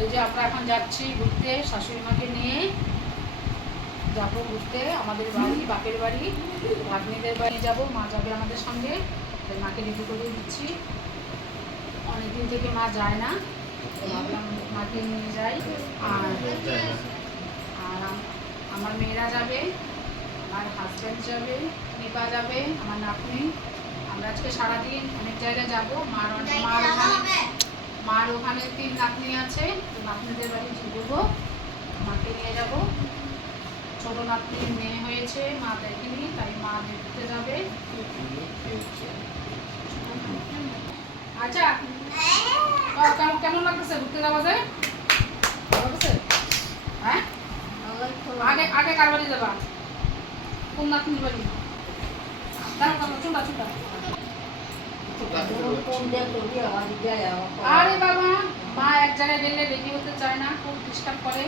এই যে আমরা এখন যাচ্ছি ঘুরতে শাশুড়ি মাকে নিয়ে। যাব ঘুরতে আমাদের বাড়ি বাপের বাড়ি ভাগ্নিদের বাড়ি যাব মা যাবে আমাদের সঙ্গে। মাকে রেডি করে দিচ্ছি। অনেকদিন থেকে মা যায় না ভাবলাম মাকে নিয়ে যাই। আর আর আমার মেয়েরা যাবে আমার হাজব্যান্ড যাবে নিপা যাবে আমার নাতনি। আমরা আজকে সারাদিন অনেক জায়গায় যাব। মার মার মার ওখানে তিন নাতনি আছে তো নাতনিদের বাড়ি ঘুরবো মাকে নিয়ে যাব। ছোট নাতনির মেয়ে হয়েছে মা দেখেনি তাই মা দেখতে যাবে। আচ্ছা কেমন লাগতেছে? ঘুরতে যাওয়া যায়? হ্যাঁ? আগে আগে কার বাড়ি যাবা? কোন নাতনির বাড়ি? চুটা চুটা আরে জায়গায় গেলে রেডি হতে চায় না খুব ডিস্টার্ব করে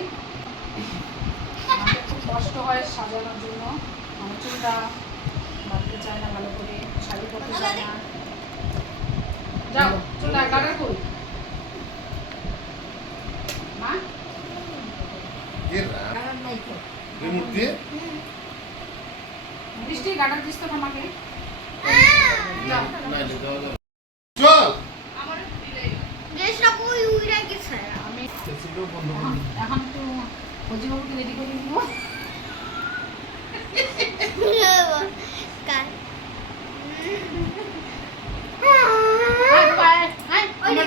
খুব কষ্ট হয় সাজানোর জন্য মানে চুলটা বাঁধতে চায় না ভালো করে শাড়ি করতে চায় না যাও চুলটা কাটার কই মা বৃষ্টি গাটার দিস তো আমাকে যাও নাইলে দেওয়া যাবে চল আমি এসিটাও বন্ধ করে এখন এখন একটু ফজিবাবুকে রেডি করে দিব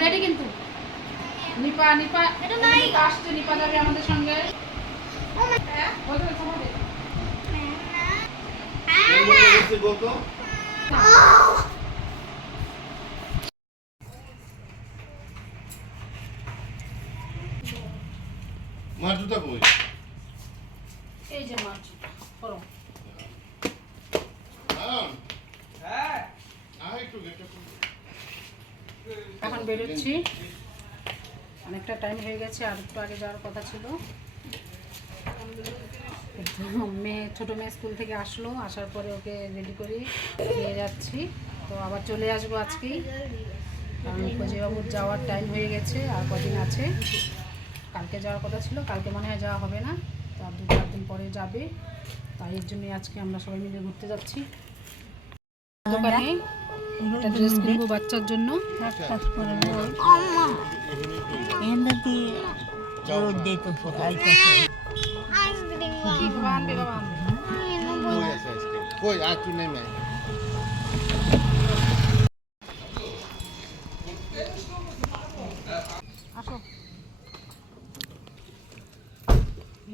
রেডি কিন্তু। নিপা নিপা এটা নাই। নিপা আসছে নিপা যাবে আমাদের সঙ্গে। বলতো মার জুতা কই? এই যে মাছ করো আরাম আয় একটু গেটটা। এখন বেরোচ্ছি। অনেকটা টাইম হয়ে গেছে আর একটু আগে যাওয়ার কথা ছিল। মেয়ে ছোটো মেয়ে স্কুল থেকে আসলো আসার পরে ওকে রেডি করে নিয়ে যাচ্ছি। তো আবার চলে আসব আজকেই। কারণ ফজিবাবুর যাওয়ার টাইম হয়ে গেছে আর কদিন আছে? কালকে যাওয়ার কথা ছিল কালকে মনে হয় যাওয়া হবে না। তো দু চার দিন পরে যাবে। তাই এর জন্যই আজকে আমরা সবাই মিলে ঘুরতে যাচ্ছি। দোকানে একটা ড্রেস কিনবো বাচ্চার জন্য। কি আনবে বাবা কই আর তুই নেমে?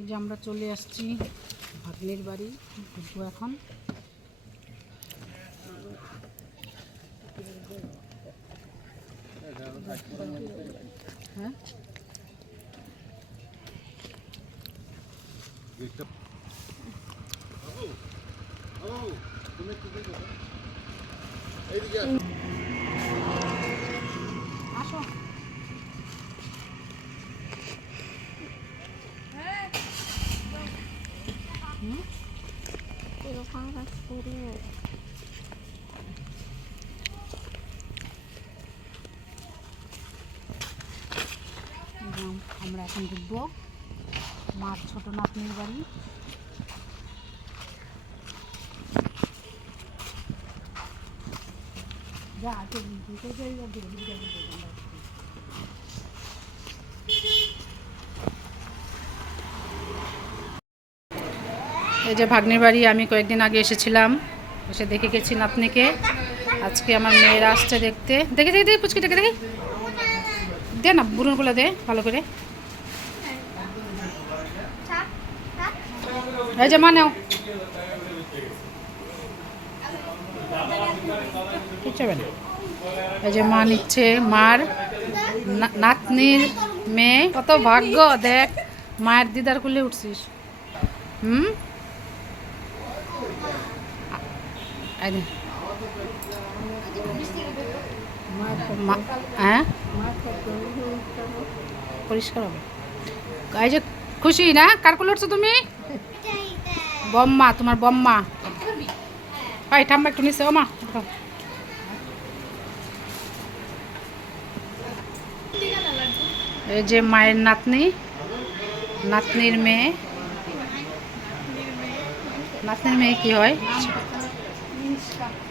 যে আমরা চলে আসছি ভাগ্নের বাড়ি ঢুকবো এখন হ্যাঁ আমরা এখন ঢুকবো মার ছোট নাতনির বাড়ি। যা আছে এই যে ভাগ্নের বাড়ি, আমি কয়েকদিন আগে এসেছিলাম। এসে দেখে গেছি নাতনিকে আজকে আমার মেয়েরা আসছে দেখতে। দেখে দেখে দেখে পুচকি দেখে। দেখে দে না বুড়োগুলো দে, ভালো করে। এই যে মা, নাও। কিচ্ছু হবে না। এই যে মা নিচ্ছে, মার নাতনির মেয়ে। কত ভাগ্য, দেখ, মায়ের দিদার কুলে উঠছিস। হুম এই দে। মা- হ্যাঁ? এই যে খুশি না? কার কুলে উঠছো তুমি? বম্মা, তোমার বম্মা। ভাই ঠাম্মা একটু নিচে, ও মা। এই যে মায়ের নাতনি, নাতনির মেয়ে। নাতনির মেয়ে কি হয়? Namaskar.